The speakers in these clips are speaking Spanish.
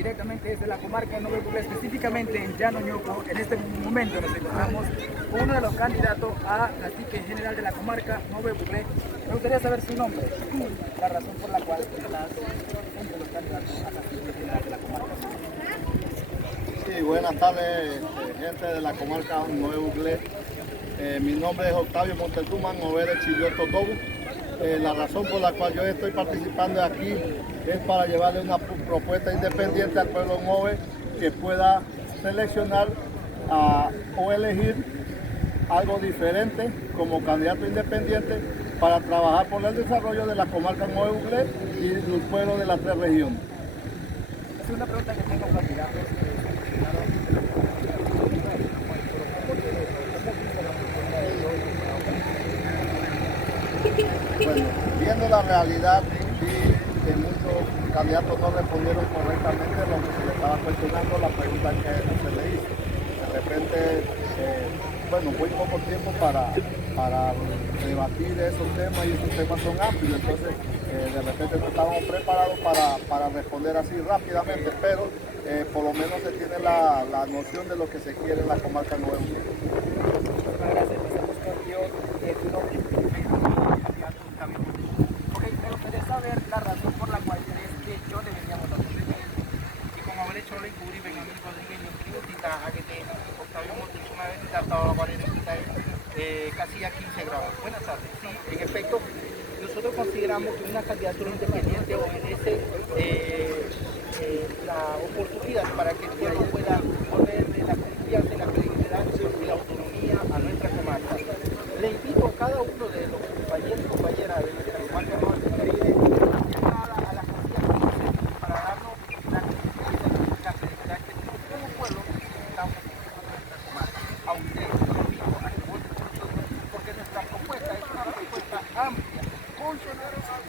directamente desde la comarca de Nové Buglé, específicamente en Llano Ñopo. En este momento nos encontramos con uno de los candidatos a cacique general de la comarca Nové Buglé. Me gustaría saber su nombre, la razón por la cual estás entre los candidatos a cacique general de la comarca. Sí, buenas tardes, gente de la comarca Nové Buglé. Mi nombre es Octavio Montezuma, Nové de Chilloto Tobu. La razón por la cual yo estoy participando aquí es para llevarle una propuesta independiente al pueblo Nové que pueda seleccionar o elegir algo diferente como candidato independiente para trabajar por el desarrollo de la comarca Nové Buglé y los pueblos de las 3 regiones. Es una pregunta que tengo candidatos. Bueno, viendo la realidad, vi que muchos candidatos no respondieron correctamente lo que se le estaba cuestionando, la pregunta que se le hizo. De repente, bueno, muy poco tiempo para debatir esos temas y esos temas son amplios, entonces de repente no estábamos preparados para responder así rápidamente, pero por lo menos se tiene la noción de lo que se quiere en la comarca Nové Buglé. Muchas gracias, empezamos contigo. Tu nombre. Me gustaría saber la razón por la cual crees que yo debería votar por ti. Y como haber hecho la incubrí, Benjamín Rodríguez, Tita, Aguete, Octavio Montezuma, Tita, Guarera, Casilla 15 grados. Buenas tardes. Sí, en efecto, nosotros consideramos que una candidatura independiente obedece la oportunidad para que el pueblo pueda ponerle la confianza y la credibilidad y la autonomía a nuestra comarca. Le invito a cada uno de los compañeros y compañeras de nuestra comarca a la casilla 15 para darnos la credibilidad que nosotros como pueblo estamos en nuestra comarca. A ustedes, los invito a que voten por nosotros, porque nuestra propuesta es una propuesta amplia,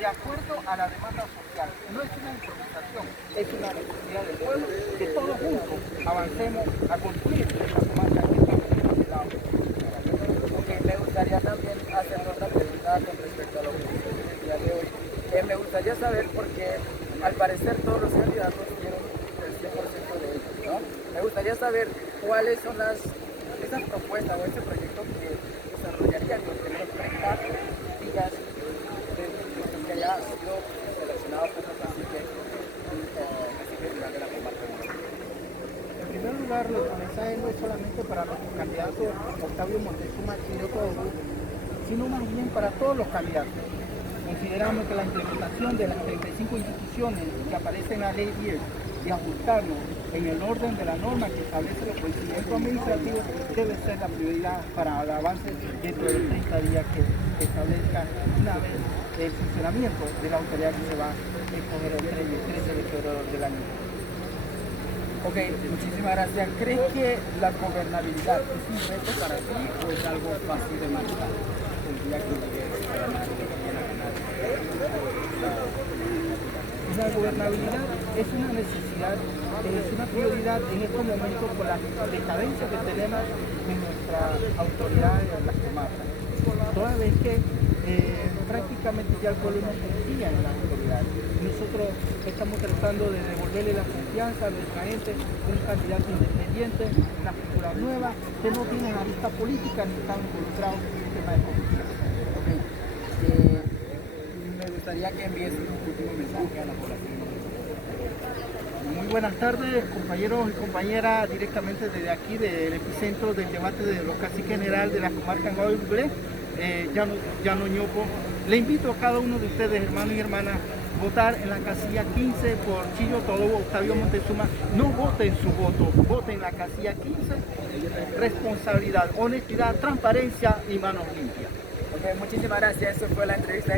de acuerdo a la demanda social. No es una improvisación, es una necesidad del pueblo que todos juntos avancemos a construir esta comarca que estamos en el lado. Me gustaría también hacer otra pregunta con respecto a lo que dice el día de hoy. Me gustaría saber por qué, al parecer, todos los candidatos tienen el 100% de ellos, ¿no? Me gustaría saber cuáles son esas propuestas o ese proyecto que desarrollarían los primeros 30 días de que haya sido seleccionado como cacique general de la comarca. En primer lugar, el mensaje no es solamente para nuestro candidato Octavio Montezuma, sino más bien para todos los candidatos. Consideramos que la implementación de las 35 instituciones que aparecen en la ley 10 y ajustarlo en el orden de la norma que establece los procedimientos administrativos debe ser la prioridad para el avance dentro de los 30 días que establezca una vez el funcionamiento de la autoridad que se va a escoger el 13 de febrero del año. Ok, muchísimas gracias. ¿Crees que la gobernabilidad es un reto para ti o es algo fácil de manejar el día que llegues a ganar? La gobernabilidad es una necesidad, es una prioridad en estos momentos por la decadencia que tenemos en nuestra autoridad en las comarcas. Toda vez que prácticamente ya el pueblo no confía en las autoridades. Nosotros estamos tratando de devolverle la confianza a nuestra gente, un candidato independiente, una figura nueva, que no tienen arista política ni están involucrados en el tema de corrupción. Me gustaría que envíes un último mensaje a la población. Muy buenas tardes, compañeros y compañeras, directamente desde aquí, del epicentro del debate de los caciques general de la comarca Nové Buglé, Llano Ñopo. Le invito a cada uno de ustedes, hermanos y hermanas, votar en la casilla 15 por Chilloto Tobu, Octavio Montezuma. No voten su voto, voten en la casilla 15. Responsabilidad, honestidad, transparencia y manos limpias. Ok, muchísimas gracias. Eso fue la entrevista.